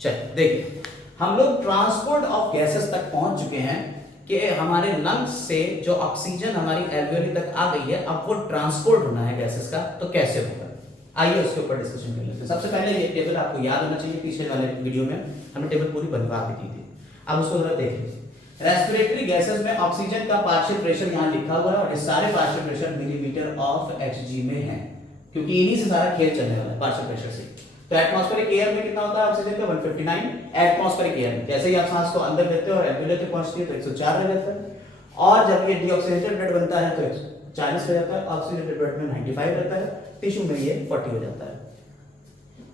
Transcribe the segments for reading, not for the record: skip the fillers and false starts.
चलिए देखिए, हम लोग ट्रांसपोर्ट ऑफ गैसेस तक पहुंच चुके हैं कि हमारे लंग्स से जो ऑक्सीजन हमारी एल्वेओली तक आ गई है, अब वो ट्रांसपोर्ट होना है गैसेस का, तो कैसे होगा? आइए उसके ऊपर डिस्कशन कर लेते हैं। सबसे पहले ये टेबल आपको याद होना चाहिए, पिछले वाले वीडियो में हमने टेबल पूरी बनवा भी दी थी। अब उसको जरा देख लीजिए। रेस्पिरेटरी गैसेस में ऑक्सीजन का पार्शियल प्रेशर यहाँ लिखा हुआ है और ये सारे partial pressure millimetre of Hg में है, क्योंकि इन्हीं से सारा खेल चलने वाला है पार्शियल प्रेशर से। तो एटमॉस्फेरिक एयर में कितना होता है ऑक्सीजन का? 159 एटमॉस्फेरिक एयर में। जैसे ही आप सांस को अंदर लेते हो और एल्वेओली तक पहुंचती है तो 104 रह जाता है, और जब ये डीऑक्सीजनेटेड ब्लड बनता है तो 40 हो जाता है, ऑक्सीजनेटेड ब्लड में 95 रहता है, टिश्यू में ये 40 हो जाता है।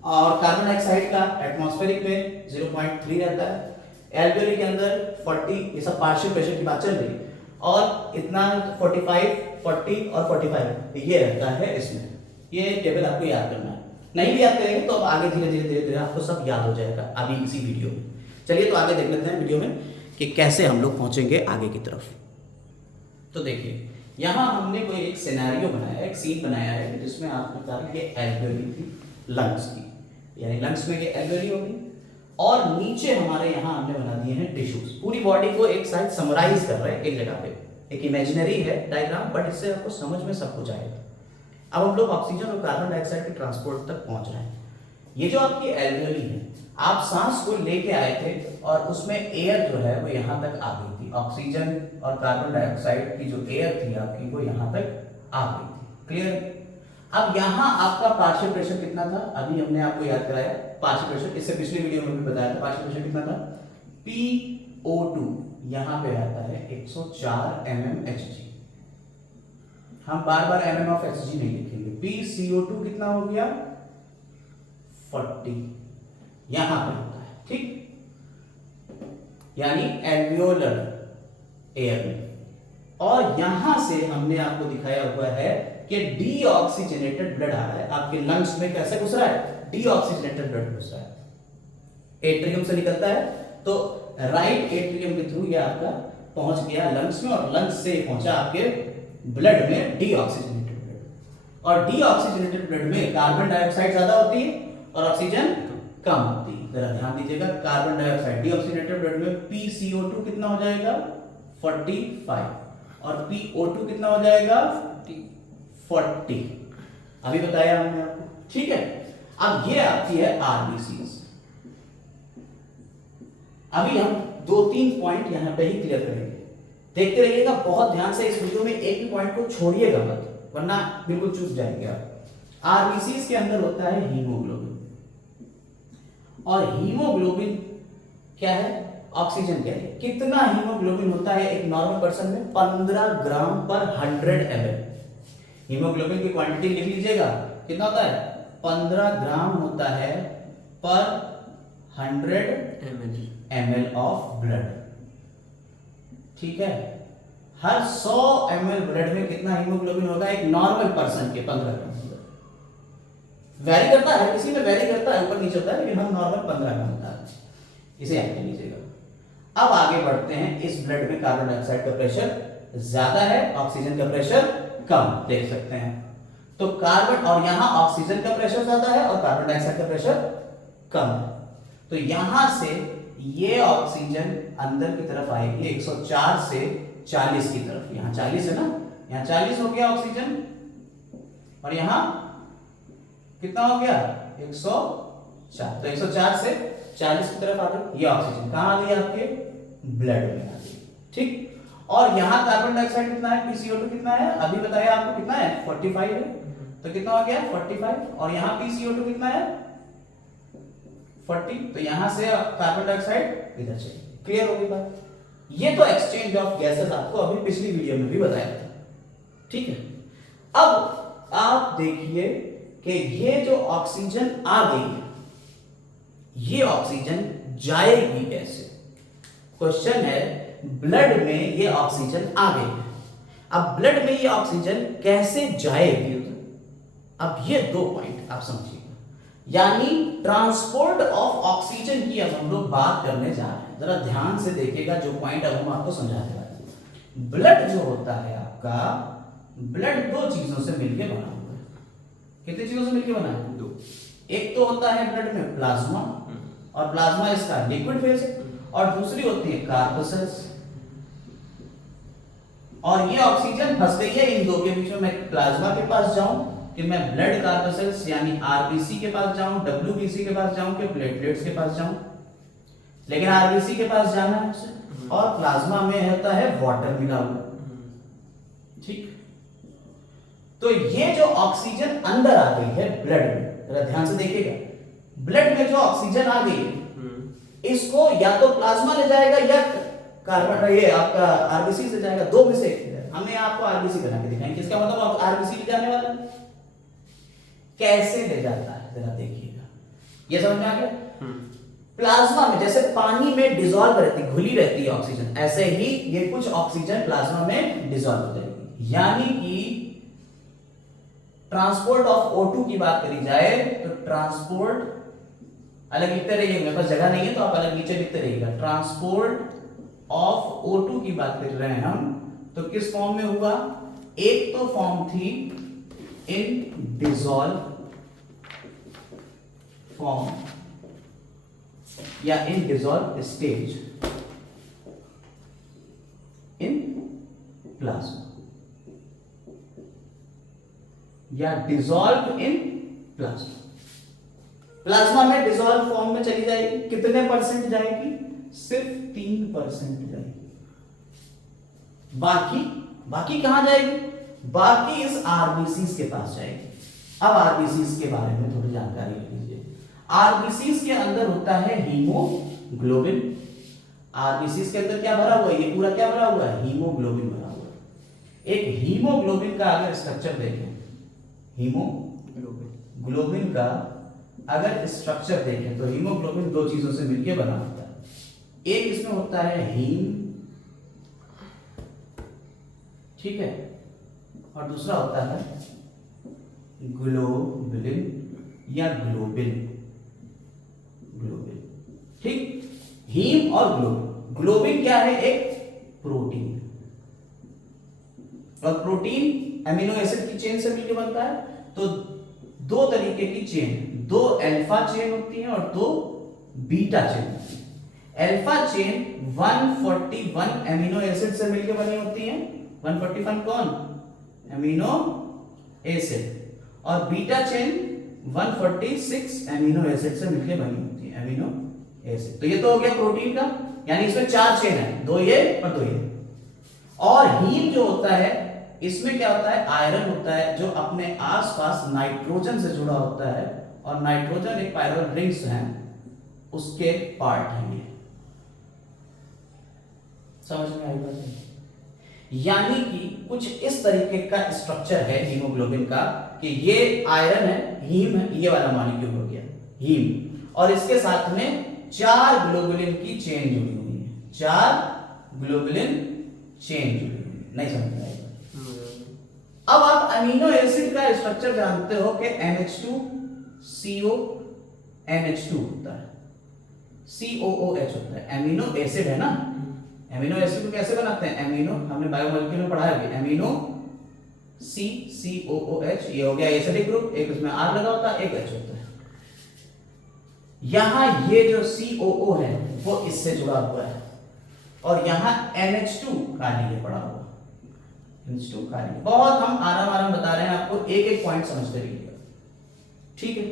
और कार्बन डाइऑक्साइड का एटमॉस्फेरिक में 0.3 रहता है, एल्वेओली के अंदर 40, ये सब पार्शियल प्रेशर की बात चल रही है, और इतना 45, 40 और 45 ये रहता है इसमें। ये टेबल आपको याद करना है, नहीं भी याद करेंगे तो अब आगे धीरे धीरे आपको सब याद हो जाएगा अभी इसी वीडियो में। चलिए तो आगे देख लेते हैं वीडियो में कि कैसे हम लोग पहुंचेंगे आगे की तरफ। तो देखिए, यहाँ हमने कोई एक सिनेरियो बनाया, एक सीन बनाया है जिसमें आपने कहा कि एल्वेओली थी लंग्स की, यानी लंग्स में ये एल्वेओली होगी, और नीचे हमारे यहाँ हमने बना दिए हैं टिश्यूज। पूरी बॉडी को एक साइड समराइज कर रहे हैं एक जगह पे, एक इमेजिनरी है डायग्राम, बट इससे आपको समझ में सब कुछ आएगा। अब हम लोग ऑक्सीजन और कार्बन डाइऑक्साइड के ट्रांसपोर्ट तक पहुंच रहे हैं। ये जो आपकी एल्वेओली है, आप सांस को लेके आए थे और उसमें एयर जो है वो यहाँ तक आ गई थी, ऑक्सीजन और कार्बन डाइऑक्साइड की जो एयर थी आपकी वो यहाँ तक आ गई थी। क्लियर? अब यहाँ आपका पार्शियल प्रेशर कितना था? अभी हमने आपको याद कराया पार्शियल प्रेशर, इससे पिछली वीडियो में भी बताया था। पार्शियल प्रेशर कितना था? PO2 यहाँ पे आता है 104 mmHg। हम बार बार mm ऑफ Hg नहीं लिखेंगे। PCO2 कितना हो गया? 40 यहां पे होता है, ठीक, यानी एल्वियोलर एयर में। और यहां से हमने आपको दिखाया हुआ है कि डीऑक्सीजनेटेड ब्लड आ रहा है आपके लंग्स में। कैसे घुस रहा है? डीऑक्सीजनेटेड ब्लड घुस रहा है, एट्रियम से निकलता है, तो राइट एट्रियम के थ्रू ये आपका पहुंच गया लंग्स में, और लंग्स से पहुंचा आपके ब्लड में डीऑक्सीजनेटेड ब्लड। और डीऑक्सीजनेटेड ब्लड में कार्बन डाइऑक्साइड ज्यादा होती है और ऑक्सीजन कम होती है। जरा ध्यान दीजिएगा, कार्बन डाइऑक्साइड डीऑक्सीजनेटेड ब्लड में PCO2 कितना हो जाएगा? 45, और PO2 कितना हो जाएगा? 40। अभी बताया हमने आपको, ठीक है। अब ये आपकी है RBCs। अभी हम 2-3 पॉइंट यहां पे ही क्लियर करेंगे, देखते रहिएगा बहुत ध्यान से इस वीडियो में, एक भी पॉइंट को छोड़िएगा मत, वरना बिल्कुल चूक जाएंगे आप। आरबीसीज के अंदर होता है हीमोग्लोबिन, और हीमोग्लोबिन क्या है? ऑक्सीजन क्या है? कितना हीमोग्लोबिन होता है एक नॉर्मल पर्सन में? 15 ग्राम पर 100 ml। हीमोग्लोबिन की क्वांटिटी लिख लीजिएगा, कितना होता है? 15 ग्राम होता है पर 100 ml ऑफ ब्लड, ठीक है। हर 100 ml ब्लड में कितना हीमोग्लोबिन होगा एक नॉर्मल पर्सन के? 15 ग्राम। वैरी करता है, किसी में वैरी करता है, ऊपर नीचे होता है, लेकिन हम नॉर्मल 15 ग्राम होता है। इसे याद कर लीजिएगा। अब आगे बढ़ते हैं। इस ब्लड में कार्बन डाइऑक्साइड का प्रेशर ज्यादा है, ऑक्सीजन का प्रेशर कम, देख सकते हैं। तो कार्बन, और यहां ऑक्सीजन का प्रेशर ज्यादा है और कार्बन डाइऑक्साइड का प्रेशर कम है, तो यहां से ये ऑक्सीजन अंदर की तरफ आएगी 104 से 40 की तरफ। यहां 40 है ना, यहां 40 हो गया ऑक्सीजन, और यहां कितना हो गया? 104। तो 104 से 40 की तरफ आ गई ये ऑक्सीजन। कहां आ गई? आपके ब्लड में आ गई, ठीक। और यहां कार्बन डाइऑक्साइड कितना है? PCO2 कितना है? अभी बताया आपको कितना है? 45 है, तो कितना हो गया? 45। और यहां PCO2 कितना है? 40। तो यहां से कार्बन डाइऑक्साइड इधर चली। क्लियर हो गई बात? ये तो एक्सचेंज ऑफ गैसेस आपको अभी पिछली वीडियो में भी बताया था, ठीक है। अब आप देखिए कि ये जो ऑक्सीजन आ गई है, ये ऑक्सीजन जाएगी कैसे? क्वेश्चन है, ब्लड में ये ऑक्सीजन आ गई है, अब ब्लड में ये ऑक्सीजन कैसे जाएगी? अब ये 2 पॉइंट आप समझिएगा, यानी ट्रांसपोर्ट ऑफ ऑक्सीजन की अब हम लोग बात करने जा रहे हैं। जरा ध्यान से देखिएगा जो पॉइंट अब हम आपको समझाने वाले हैं। ब्लड जो होता है आपका, ब्लड 2 चीजों से मिलकर बना हुआ है। कितनी चीजों से मिलकर बना है? 2। एक तो होता है ब्लड में प्लाज्मा, और प्लाज्मा इसका लिक्विड फेज है, और दूसरी होती है कार्पोसेल्स। और ये ऑक्सीजन फंस गई है इन दो के बीच में। मैं प्लाज्मा के पास जाऊं कि मैं ब्लड कार्पोसेल्स यानी आरबीसी के पास जाऊं, डब्ल्यूबीसी के पास जाऊं कि प्लेटलेट्स के पास जाऊं, लेकिन आरबीसी के पास जाना है मुझे, और प्लाज्मा में होता है वाटर मिला हुआ। ठीक, तो ये जो ऑक्सीजन अंदर आ गई है ब्लड में, जरा ध्यान से देखिएगा, ब्लड में जो ऑक्सीजन आ गई है इसको या तो प्लाज्मा ले जाएगा या कार्बन ये आपका आरबीसी से जाएगा, दो में से एक। हमने आपको आरबीसी बना के दिखाएंगे, इसका मतलब आरबीसी ले जाने वाला है। कैसे ले जाता है जरा देखिएगा, ये समझ में आ गया। प्लाज्मा में जैसे पानी में डिसॉल्व रहती, घुली रहती है ऑक्सीजन, ऐसे ही ये कुछ ऑक्सीजन प्लाज्मा में डिसॉल्व हो जाएगी। यानी कि ट्रांसपोर्ट ऑफ O2 की बात करी जाए तो ट्रांसपोर्ट, अलग लिखते रहिए, मेरे पास जगह नहीं है तो आप अलग नीचे लिखते रहिएगा। ट्रांसपोर्ट ऑफ O2 की बात कर रहे हैं हम, तो किस फॉर्म में हुआ? एक तो फॉर्म थी इन डिसॉल्व फॉर्म या इन डिसॉल्व स्टेज इन प्लाज्मा, या डिसॉल्व इन प्लाज्मा। प्लाज्मा में डिसॉल्व फॉर्म में चली जाएगी, कितने परसेंट जाएगी? सिर्फ 3% जाएगी। बाकी कहां जाएगी? बाकी इस आरबीसी के पास जाएगी। अब आरबीसी के बारे में थोड़ी जानकारी लीजिए। आरबीसी के अंदर होता है हीमोग्लोबिन। आरबीसी के अंदर क्या भरा हुआ है? ये पूरा क्या भरा हुआ है? हीमोग्लोबिन भरा हुआ है। एक हीमोग्लोबिन का अगर स्ट्रक्चर देखें, हीमोग्लोबिन का अगर स्ट्रक्चर देखें तो हीमोग्लोबिन दो चीजों से मिलकर बना होता है। एक इसमें होता है हीम, ठीक है, और दूसरा होता है ग्लोबुलिन या ग्लोबिन। ठीक, हीम और ग्लोबिन। ग्लोबिन क्या है? एक प्रोटीन, और प्रोटीन अमीनो एसिड की चेन से मिलकर बनता है। तो दो तरीके की चेन, दो अल्फा चेन होती है और दो बीटा चेन होती है। अल्फा चेन 141 अमीनो एसिड से मिलकर बनी होती है। 141 कौन? Amino acid. और बीटा चेन 146 अमीनो एसिड से मिलकर बनी होती है, अमीनो एसिड। तो ये तो हो गया प्रोटीन का, यानी इसमें 4 चेन है, 2 ये और 2 ये। और हीम जो होता है, इसमें क्या होता है? आयरन होता है जो अपने आसपास नाइट्रोजन से जुड़ा होता है, और नाइट्रोजन एक पायरल रिंग्स हैं, उसके पार्ट हैं ये। समझ में आई बात? यानी कि कुछ इस तरीके का स्ट्रक्चर है हीमोग्लोबिन का कि ये आयरन है, हीम है, ये वाला मॉलिक्यूल हो गया हीम, और इसके साथ में 4 ग्लोबुलिन की चेन जुड़ी हुई है। 4 ग्लोबुलिन चेन जुड़ी हुई है। नहीं समझ में आएगा? अब आप अमीनो एसिड का स्ट्रक्चर जानते हो कि NH2CO NH2 होता है, COOH होता है। अमीनो एसिड है ना, अमीनो एसिड को कैसे बनाते हैं? अमीनो, हमने बायोमोलिक्यूल में पढ़ा है, अमीनो COOH, ये हो गया एसिडिक ग्रुप, एक उसमें R लगा होता है, एक H होता है। यहां ये जो COO है वो इससे जुड़ा हुआ है, और यहां NH2 खाली है पड़ा हुआ। NH2 खाली है। बहुत हम आराम बता रहे हैं आपको, एक एक पॉइंट समझ कर लीजिएगा, ठीक है।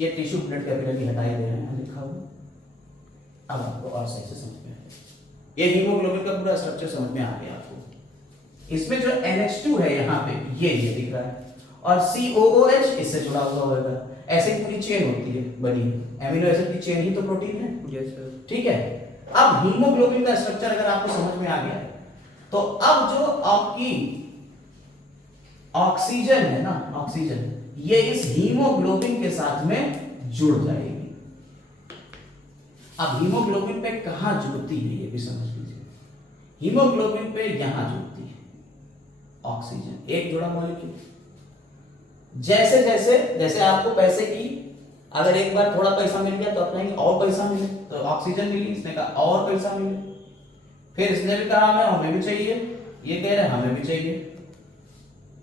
ये टिश्यू ब्लड कैपिलरी हटाए दे रहे हैं लिखा हुआ, अब आपको और सही से समझ में आएगा। ये हीमोग्लोबिन का पूरा स्ट्रक्चर समझ में आ गया आपको। इसमें जो NH2 है यहाँ पे ये दिख रहा है, और COOH इससे जुड़ा हुआ होगा। ऐसे पूरी चेन होती है बनी, एमिनो एसिड की चेन ही तो प्रोटीन है। Yes sir. ठीक है, अब हीमोग्लोबिन का स्ट्रक्चर अगर आपको समझ में आ गया, तो अब जो आपकी ऑक्सीजन है ना, ऑक्सीजन, ये इस हीमोग्लोबिन के साथ में जुड़ जाएगी। अब हीमोग्लोबिन पे कहां जुड़ती है ये भी समझ लीजिए। हीमोग्लोबिन पे यहां जुड़ती है ऑक्सीजन, एक जुड़ा मॉलिक्यूल। जैसे जैसे जैसे आपको पैसे की अगर एक बार थोड़ा पैसा मिल गया तो आप कहेंगे और पैसा मिले, तो ऑक्सीजन मिली, इसने कहा और पैसा मिले, फिर इसने भी कहा हमें भी चाहिए, ये कह रहे हमें भी चाहिए।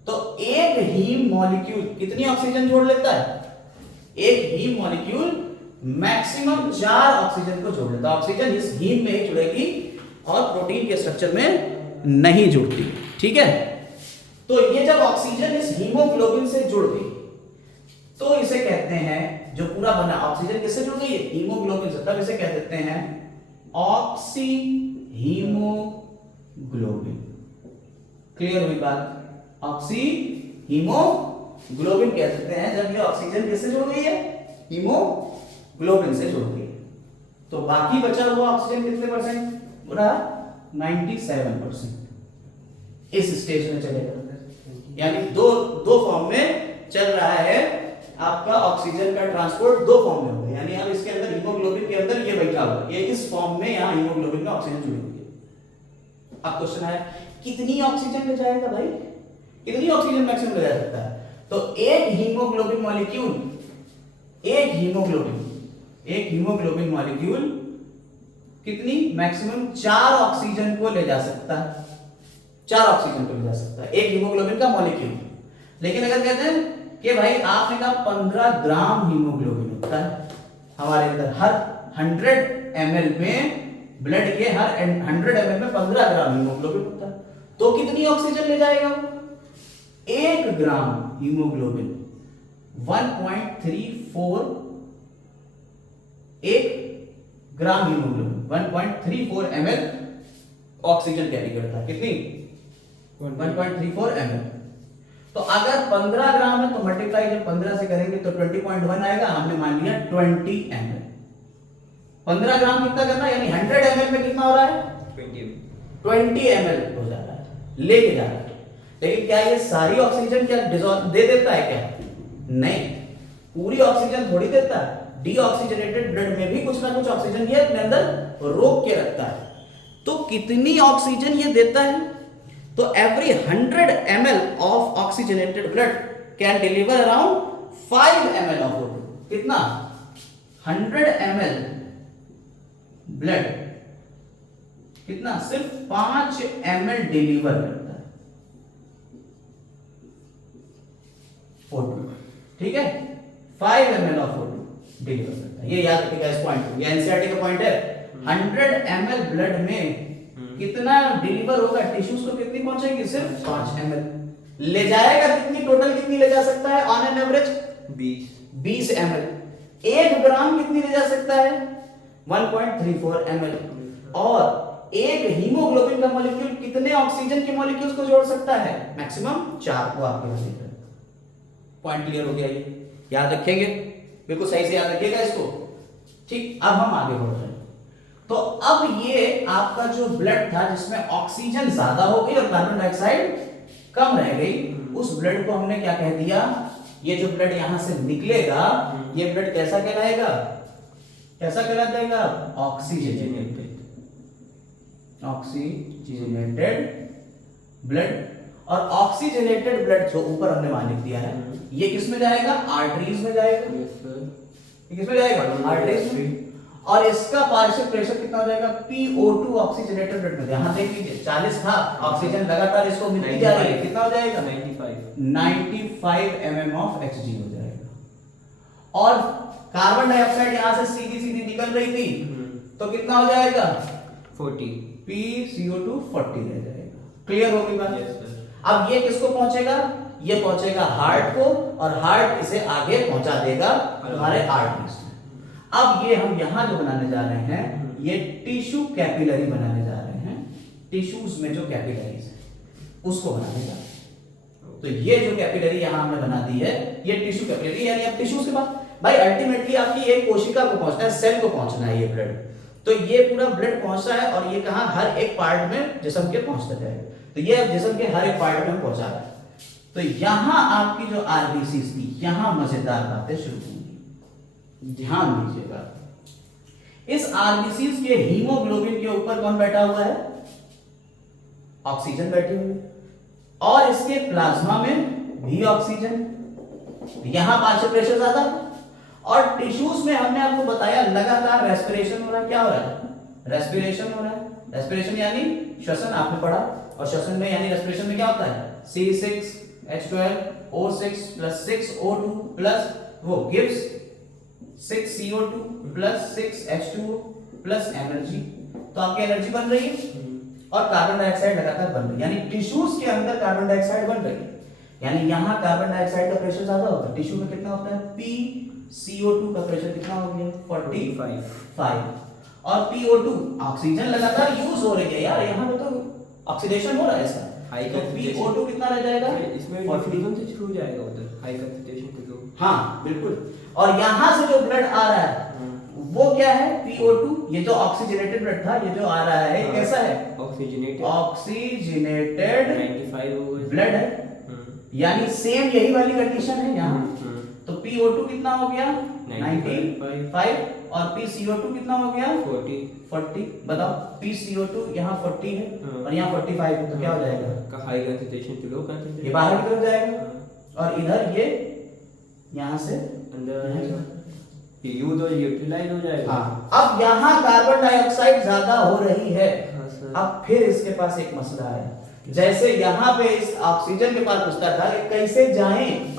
तो एक हीम मॉलिक्यूल कितनी ऑक्सीजन जोड़ लेता है? एक हीम मॉलिक्यूल मैक्सिमम 4 ऑक्सीजन को जोड़ लेता है। ऑक्सीजन इस हीम में ही जुड़ेगी और प्रोटीन के स्ट्रक्चर में नहीं जुड़ती, ठीक है। तो ये जब ऑक्सीजन इस हीमोग्लोबिन से जुड़ गई तो इसे कहते हैं, जो पूरा बना ऑक्सीजन किससे जुड़ गई है, हीमोग्लोबिन से, तब इसे कह देते हैं ऑक्सी हीमोग्लोबिन। क्लियर हुई बात, ऑक्सी हीमोग्लोबिन कह देते हैं जब ये ऑक्सीजन किससे जुड़ गई है, हीमोग्लोबिन से जुड़ गई है। तो बाकी बचा हुआ ऑक्सीजन कितने परसेंट, पूरा 97% इस स्टेज में चलेगा। यानी दो फॉर्म में चल रहा है आपका ऑक्सीजन का ट्रांसपोर्ट, दो फॉर्म में होगा। यानी अब इसके अंदर हीमोग्लोबिन के अंदर ये बैठा हुआ, ये इस फॉर्म में यहां हीमोग्लोबिन में ऑक्सीजन जुड़ी हुई है। अब क्वेश्चन है कितनी ऑक्सीजन ले जाएगा भाई, कितनी ऑक्सीजन मैक्सिमम ले जा सकता है। तो एक हीमोग्लोबिन मॉलिक्यूल कितनी मैक्सिमम 4 ऑक्सीजन को ले जा सकता है, 4 ऑक्सीजन को ले जा सकता है एक हीमोग्लोबिन का मॉलिक्यूल। लेकिन अगर कहते हैं कि भाई आपने कहा 15 ग्राम हीमोग्लोबिन होता है हमारे अंदर, हर 100 ml में ब्लड के हर 100 ml में 15 ग्राम हीमोग्लोबिन होता है, तो कितनी ऑक्सीजन ले जाएगा वो, 1 ग्राम हीमोग्लोबिन 1.34, 1 ग्राम हीमोग्लोबिन 1.34 ml ऑक्सीजन कैरी करता है। कितनी, 1.34 ml। तो अगर 15 ग्राम है तो मल्टीप्लाई जब 15 से करेंगे तो 20.1 आएगा, हमने मान लिया 20 ml। 15 ग्राम कितना करना है, यानी 100 ml में कितना हो रहा है, 20 ml हो जा रहा है, लेके जा रहा है। लेकिन क्या ये सारी ऑक्सीजन क्या डिसॉल्व दे देता है क्या, नहीं, पूरी ऑक्सीजन थोड़ी देता है। डीऑक्सीजनेटेड ब्लड में भी कुछ ना कुछ ऑक्सीजन ये अपने अंदर रोक के रखता है। तो कितनी ऑक्सीजन ये देता है, तो every 100 ml of oxygenated blood can deliver around 5 ml of O2। कितना, 100 ml ब्लड कितना, सिर्फ 5 ml डिलीवर करता है O2, ठीक है, 5 ml ऑफ O2 डिलीवर करता है। ये याद रखिएगा इस पॉइंट को, ये एनसीईआरटी का पॉइंट है। 100 ml ब्लड में कितना डिलीवर होगा, टिश्यूज को कितनी पहुंचेगी, सिर्फ 5 ml। ले जाएगा कितनी, टोटल कितनी ले जा सकता है ऑन एन एवरेज, 20 ml। 1 ग्राम कितनी ले जा सकता है, 1.34 ml। और एक हीमोग्लोबिन का मॉलिक्यूल कितने ऑक्सीजन के मॉलिक्यूल्स को जोड़ सकता है, मैक्सिमम 4 को। आपके पॉइंट क्लियर हो गया, ये याद रखेंगे, बिल्कुल सही से याद रखिएगा इसको, ठीक। अब हम आगे बढ़ रहे हैं। तो अब ये आपका जो ब्लड था जिसमें ऑक्सीजन ज्यादा हो गई और कार्बन डाइऑक्साइड कम रह गई, उस ब्लड को हमने क्या कह दिया, ये जो ब्लड यहां से निकलेगा ये ब्लड कैसा कहलाएगा, कैसा कहलाएगा, ऑक्सीजनेटेड ब्लड। और ऑक्सीजनेटेड ब्लड जो ऊपर हमने मान लिख दिया है, ये किस में जाएगा, आर्टरीज में जाएगा। ये किस में जाएगा, आर्टरीज में। और इसका पार्शियल प्रेशर कितना हो जाएगा, PO2 ऑक्सीजनेटेड ब्लड में। यहां देख लीजिए 40 था, ऑक्सीजन लगातार इसको मिलती जा रही है, कितना हो जाएगा, 95 mm ऑफ Hg हो जाएगा। और कार्बन डाइऑक्साइड यहां से सीधी सीधी निकल रही थी, तो कितना हो जाएगा, 40 PCO2 40 रह जाएगा। क्लियर हो गई बात। अब ये किसको पहुंचेगा, ये पहुंचेगा हार्ट को, और हार्ट इसे आगे पहुंचा देगा हमारे आर्टरीज में। अब ये हम यहां जो बनाने जा रहे हैं, ये टिश्यू कैपिलरी बनाने जा रहे हैं। टिश्यूज में जो कैपिलरीज है उसको बनाने जा रहे हैं। तो ये जो कैपिलरी यहां हमने बना दी है, ये टिश्यू कैपिलरी, यानी अब टिश्यूज के बाद भाई अल्टीमेटली आपकी एक कोशिका को पहुंचना है, सेल को पहुंचना है ये ब्लड। तो ये पूरा ब्लड पहुंचता है, और ये कहां, हर एक पार्ट में जिस्म के पहुंचता जाएगा। तो ये अब जिस्म के हर एक पार्ट में पहुंचा रहा है। तो यहां आपकी जो आरबीसीज थी, यहां मजेदार बातें शुरू होंगी, ध्यान दीजिएगा। इस आरबीसीज के हीमोग्लोबिन के ऊपर कौन बैठा हुआ है, ऑक्सीजन बैठी हुई है, और इसके प्लाज्मा में भी ऑक्सीजन। यहां पार्शियल प्रेशर ज्यादा, और टिश्यूज में हमने आपको बताया लगातार रेस्पिरेशन हो रहा है। क्या हो रहा है, रेस्पिरेशन हो रहा है। रेस्पिरेशन यानी श्वसन, आपने पढ़ा। और श्वसन में यानी रेस्पिरेशन में क्या होता है, C6H12O6 + 6O2 प्लस वो gives 6CO2 plus 6H2O plus energy, तो आपकी एनर्जी बन रही है और कार्बन डाइऑक्साइड लगातार बन रही है, यानी टिश्यूज के अंदर कार्बन डाइऑक्साइड बन रही है। यानी यहाँ कार्बन डाइऑक्साइड का प्रेशर ज्यादा होता है, टिश्यू में कितना होता है, PCO2 का प्रेशर कितना हो गया 45, और PO2 ऑक्सीजन लगातार यूज हो रही है यार, यहाँ पे तो ऑक्सीडेशन हो रहा है इसका, तो PO2 कितना रह जाएगा, इसमें डिफ्यूजन से शुरू हो जाएगा उधर हाई कंसंट्रेशन पे तो। हाँ बिल्कुल, और यहाँ से जो ब्लड आ रहा है वो क्या है, PO2, ये जो ऑक्सीजनेटेड ब्लड था, ये जो आ रहा है कैसा है, ऑक्सीजनेटेड 95 ब्लड है, यानी सेम यही वाली कंडीशन है यहाँ। तो PO2 कितना हो गया 95 और PCO2 कितना हो गया 40। बताओ PCO2 यहाँ 40 है और यहाँ 45 है, तो क्या हो जाएगा, high concentration to low concentration, ये बाहर की तरफ जाएगा और इधर ये यहाँ से अंदर यूज और यूटिलाइज हो जाएगा। हाँ, अब यहाँ कार्बन डाइऑक्साइड ज्यादा हो रही है। हाँ सर। अब फिर इसके पास एक मसला है, जैसे यहाँ पे इस ऑक्सीजन के पास पूछता था कि कैसे जाएं,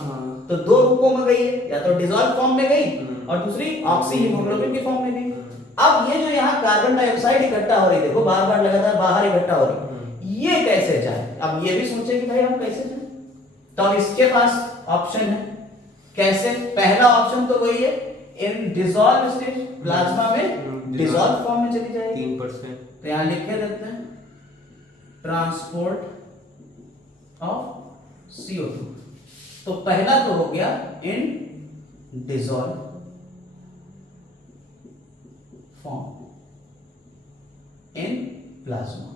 तो दो रूपों में गई है, या तो डिसॉल्व फॉर्म में गई और दूसरी ऑक्सी हीमोग्लोबिन के फॉर्म में गई। अब ये जो यहाँ कार्बन डाइऑक्साइड इकट्ठा हो रही है, देखो बार बार लगातार बाहर इकट्ठा हो रही, ये कैसे जाए, अब ये भी सोचे कि भाई हम कैसे जाए, तो अब इसके पास ऑप्शन है, कैसे, पहला ऑप्शन तो वही है, इन डिसॉल्व स्टेज, प्लाज्मा में डिसॉल्व फॉर्म में चली जाएगी 3%, तो यहां लिखे देते हैं ट्रांसपोर्ट ऑफ CO2। तो पहला तो हो गया इन डिसॉल्व फॉर्म इन प्लाज्मा,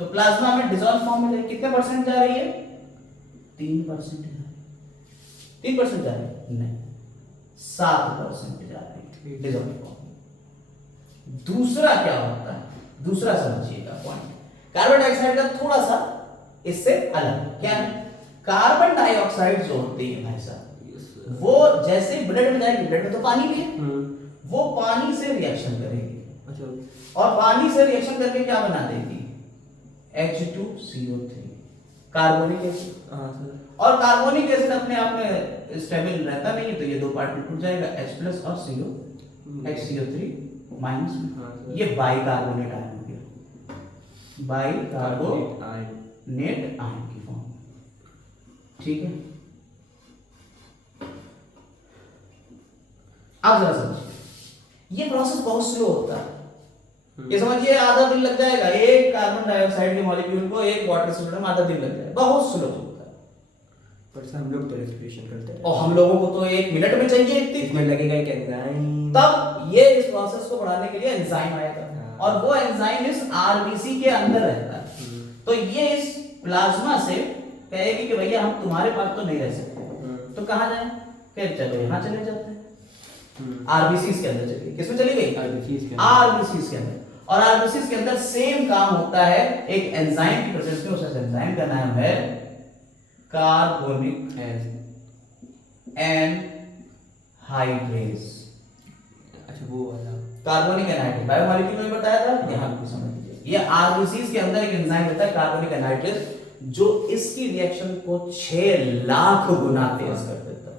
तो प्लाज्मा में डिसॉल्व फॉर्म में कितने परसेंट जा रही है, 3% जा रही है, 3% जा रही है, नहीं 7% जा रही है डिसॉल्व फॉर्म। दूसरा क्या होता है, दूसरा समझिएगा पॉइंट, कार्बन डाइऑक्साइड का थोड़ा सा इससे अलग क्या है, कार्बन डाइऑक्साइड जो होती है भाई साहब, वो जैसे ब्लड में जाएगी, ब्लड में तो पानी भी है, वो पानी से रिएक्शन करेगी, अच्छा, और पानी से रिएक्शन करके क्या बना देगी, H2CO3 कार्बोनिक एसिड। और कार्बोनिक एसिड अपने आप में स्टेबल रहता नहीं है, तो ये दो पार्ट में टूट जाएगा, H प्लस और CO, HCO3 माइनस, ये बाइकार्बोनेट आयन हो गया, बाइकार्बोनेट आयन की फॉर्म, ठीक है। अब जरा समझिए, ये प्रोसेस बहुत स्लो होता है, ये समझिए आधा दिन लग जाएगा, एक कार्बन डाइऑक्साइड के मॉलिक्यूल को एक वाटर सिस्टम में आधा दिन लग जाएगा, बहुत स्लो होता है। पर हम लोग तो रेस्पिरेशन करते हैं और हम लोगों को तो 1 मिनट में चाहिए इतनी, इसमें लगेगा एक एंजाइम, तब ये इस प्रोसेस को बढ़ाने के लिए एंजाइम आएगा, और वो एंजाइम इस आरबीसी के अंदर रहता है, तो ये इस प्लाज्मा से कहेगी कि भैया हम तुम्हारे पास तो नहीं रह सकते, तो कहां जाएं, फिर चलो यहां चले जाते हैं, आरबीसी के अंदर चली, किसमें चली गई, आरबीसी के अंदर, और आरबीसी के अंदर सेम काम होता है एक एंजाइम की प्रोसेस में, उस एंजाइम का नाम है कार्बोनिक एनहाइड्रेज। अच्छा वो वाला कार्बोनिक एनहाइड्रेज बायोमॉलिक्यूल में बताया था, यहां भी समझ लीजिए, ये आरबीसी के अंदर एक एंजाइम होता है कार्बोनिक एनहाइड्रेज, जो इसकी रिएक्शन को 6 लाख गुना तेज कर देता है,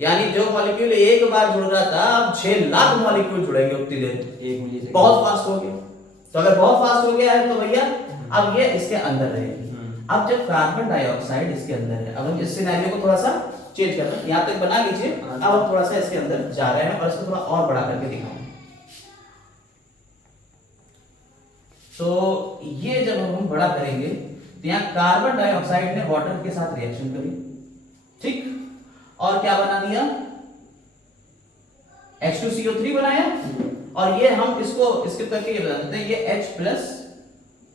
यानी जो मॉलिक्यूल एक बार जुड़ रहा था, अब 6 लाख मॉलिक्यूल जुड़ेंगे उतनी देर, 1 मिलीसेकंड, बहुत फास्ट हो गया। तो अगर बहुत फास्ट हो गया है तो भैया अब ये इसके अंदर रहेगी। अब जब कार्बन डाइऑक्साइड इसके अंदर है, अब हम इस सिनेरियो को थोड़ा सा चेंज कर रहे हैं, यहां तक बना लीजिए, अब हम थोड़ा सा इसके अंदर जा रहे हैं और इसको थोड़ा और बड़ा करके दिखाएंगे। तो ये जब हम बड़ा करेंगे तो यहाँ कार्बन डाइऑक्साइड ने वाटर के साथ रिएक्शन करी, ठीक, और क्या बना दिया, H2CO3 बनाया, और ये हम इसको इसके करके ये बता देते हैं, ये H प्लस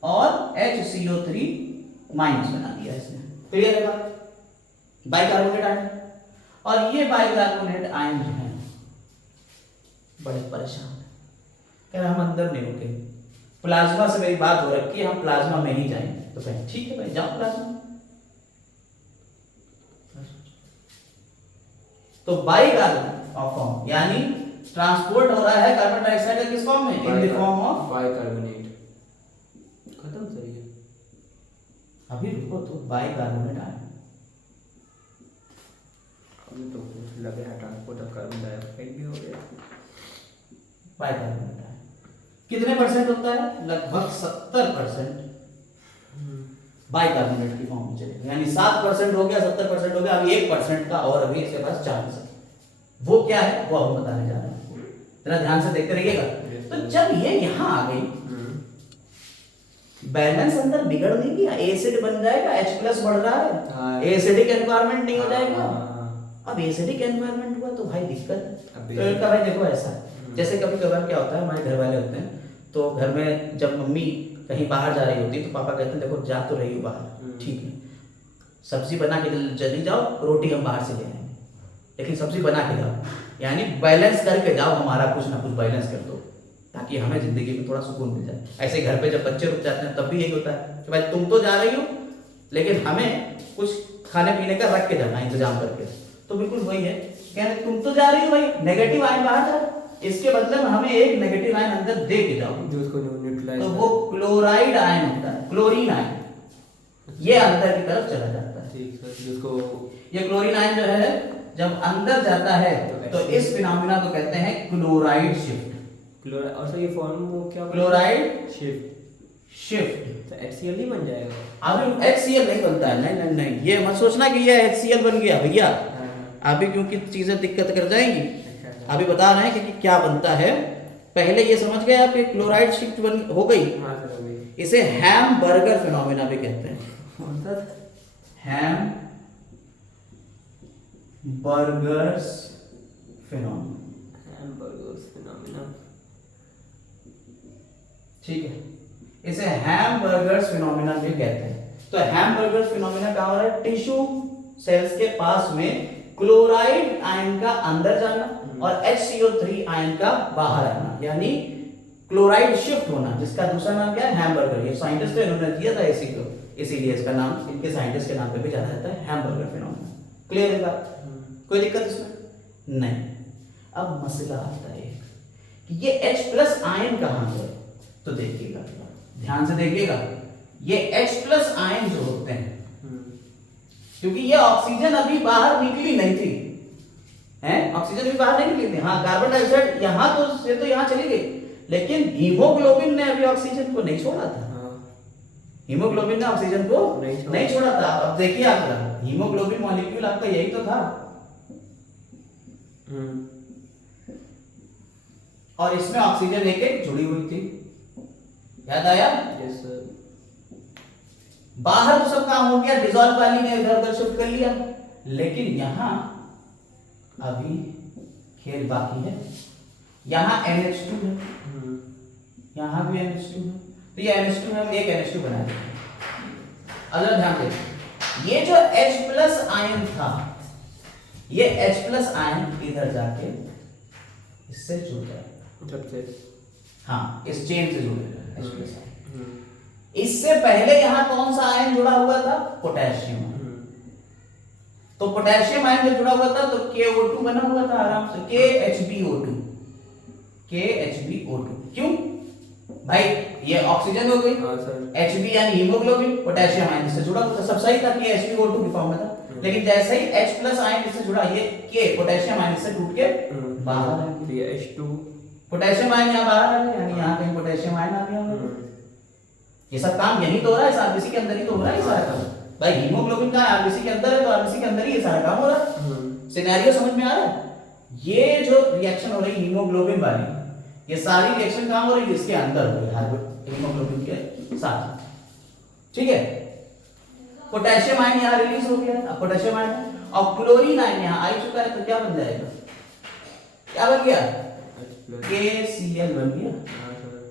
और HCO3 माइनस बना दिया इसने, क्लियर है बात, बाइकार्बोनेट आयन, और ये बाइकार्बोनेट आयन जो है बड़े परेशान है, कह रहे हम अंदर नहीं रुके, प्लाज्मा से मेरी बात हो रखी है, हम प्लाज्मा में ही जाएंगे, तो कहें ठीक है भाई जाओ प्लाज्मा। तो बाइकार्बोनेट फॉर्म यानी ट्रांसपोर्ट हो रहा है कार्बन डाइऑक्साइड का किस फॉर्म में, in the form of bicarbonate. खत्म सही है, अभी रुको, तो बाइकार्बोनेट आयन अभी तो लगे है ट्रांसपोर्ट ऑफ कार्बन डाइऑक्साइड भी हो गया। बाय कार्बन डाइऑक्साइड कितने परसेंट होता है? लगभग 70% बाय कार्बोनेट की फॉर्म में चलेगा, यानी 7% हो गया, 70% हो गया, अभी 1% का और अभी इसके पास चांस है। वो क्या है वो हम बताने जा रहे हैं, जरा ध्यान से देखते रहिएगा। तो जब ये यहाँ आ गई, बैलेंस अंदर बिगड़ नहीं गया, एसिड बन जाएगा, H+ बढ़ रहा है, एसिडिक एनवायरनमेंट नहीं हो जाएगा। अब एसिडिक एनवायरनमेंट हुआ तो भाई दिक्कत है। तो इनका भाई देखो ऐसा है, जैसे कभी कभार क्या होता है, हमारे घर वाले होते हैं तो घर में जब मम्मी कहीं बाहर जा रही होती है तो पापा कहते हैं देखो जा तो रही हो बाहर, ठीक है, सब्जी बना के जल्दी जाओ, रोटी हम बाहर से ले आएंगे, लेकिन सब्जी बना के जाओ, यानी बैलेंस करके जाओ, हमारा कुछ ना कुछ बैलेंस कर दो ताकि हमें जिंदगी में थोड़ा सुकून मिल जाए। ऐसे घर पे जब बच्चे रुक जाते हैं तब भी यही होता है कि भाई तुम तो जा रही हो लेकिन हमें कुछ खाने पीने का रख के जाना, इंतजाम करके। तो बिल्कुल वही है, कहने तुम तो जा रही हो भाई, नेगेटिव आयन बाहर जा, इसके बदले में हमें एक नेगेटिव आयन अंदर दे के जाओ, जो उसको न्यूट्रलाइज, तो वो क्लोराइड आयन होता है, क्लोरीन आयन, ये अंदर की तरफ चला जाता है। ठीक सर, जिसको ये क्लोरीन आयन जो है जब अंदर जाता है तो इस फिनोमेना को कहते हैं क्लोराइड शिफ्ट। क्लोराइड, और सर ये फॉर्म वो क्या, क्लोराइड शिफ्ट तो HCl ही बन जाएगा। अभी HCl नहीं बनता है, नहीं नहीं नहीं, ये मत सोचना कि ये HCl बन गया भैया, अभी क्योंकि चीजें दिक्कत कर जाएंगी, अभी बता रहे हैं कि क्या बनता है। पहले ये समझ गए आप कि क्लोराइड शिफ्ट बन हो गई, इसे हैमबर्गर फिनोमेना भी कहते हैं, हैमबर्गर्स फिनोमेना, ठीक है, इसे हैमबर्गर्स फिनोमेना भी कहते हैं। तो हैमबर्गर्स फिनोमेना कहाँ हो रहा है? टिश्यू सेल्स के पास में क्लोराइड आयन का अंदर जाना और HCO3 आयन का बाहर आना, यानी क्लोराइड शिफ्ट होना, जिसका दूसरा नाम क्या है? हैमबर्गर। ये साइंटिस्ट इन्होंने दिया था इसी को, इसीलिए इसका नाम इनके साइंटिस्ट के नाम पे भी जाना जाता है, हैमबर्गर फिनोमेना। क्लियर है बात? कोई दिक्कत इसमें नहीं। अब मसला आता है कि ये H+ आयन कहाँ है, तो देखिएगा, ध्यान से देखिएगा, ये H+ आयन जो होते हैं, क्योंकि ये ऑक्सीजन अभी बाहर निकली नहीं थी, हैं? ऑक्सीजन भी बाहर नहीं निकली थी, हाँ कार्बन डाइऑक्साइड यहाँ तो यहाँ चली गई, लेकिन हीमोग्लोबिन ने अभी ऑक्सीजन को नहीं छोड़ा था, हीमोग्लोबिन ने ऑक्सीजन को नहीं छोड़ा था। अब देखिए आप, हीमोग्लोबिन मॉलिक्यूल आपका यही तो था, और इसमें ऑक्सीजन एक एक जुड़ी हुई थी, याद आया? Yes sir. बाहर तो सब काम हो गया, डिसॉल्व वाली ने इधर उधर शिफ्ट कर लिया, लेकिन यहां अभी खेल बाकी है। यहां NH2 है, यहां भी NH2 है, तो ये NH2 है, हम एक NH2 बना देते हैं। अगर ध्यान दें, ये जो H+ आयन था, ये H+ आयन इधर जाके इससे जुड़ जाएगा, सबसे, हाँ इस चेन से जुड़ेगा H+ आयन। इससे पहले यहां कौन सा आयन जुड़ा हुआ था? पोटेशियम। तो पोटेशियम आयन जब जुड़ा हुआ था तो KO2 बना हुआ था आराम से, KHbO2, क्यों भाई? ये ऑक्सीजन हो गई, Hb यानी हीमोग्लोबिन, पोटेशियम आयन इससे जुड़ा हुआ था, सब सही था, KHbO2 की फॉर्म में था, लेकिन जैसे ही H+ आयन इससे जुड़ा, ये K पोटेशियम आयन इससे टूट के बाहर आ गया, H2 पोटेशियम आयन यहाँ बाहर आ गया, यानी यहाँ कहीं पोटेशियम आयन आ गया। ये सब काम यही तो हो रहा है, आरबीसी के अंदर ही तो हो रहा है सारा काम। भाई हीमोग्लोबिन का आरबीसी के अंदर है, तो आरबीसी के अंदर ही ये सारा काम हो रहा है। सिनेरियो समझ में आ रहा है? ये जो रिएक्शन हो रही है हीमोग्लोबिन वाली, ये सारी रिएक्शन कहाँ हो रही है? इसके अंदर हो रही है, हीमोग्लोबिन के साथ, ठीक है। पोटेशियम आयन यहाँ रिलीज हो गया, अब पोटेशियम आयन और क्लोरीन आयन यहाँ आ चुका है, तो क्या बन जाएगा? क्या बन गया? KCl बन गया,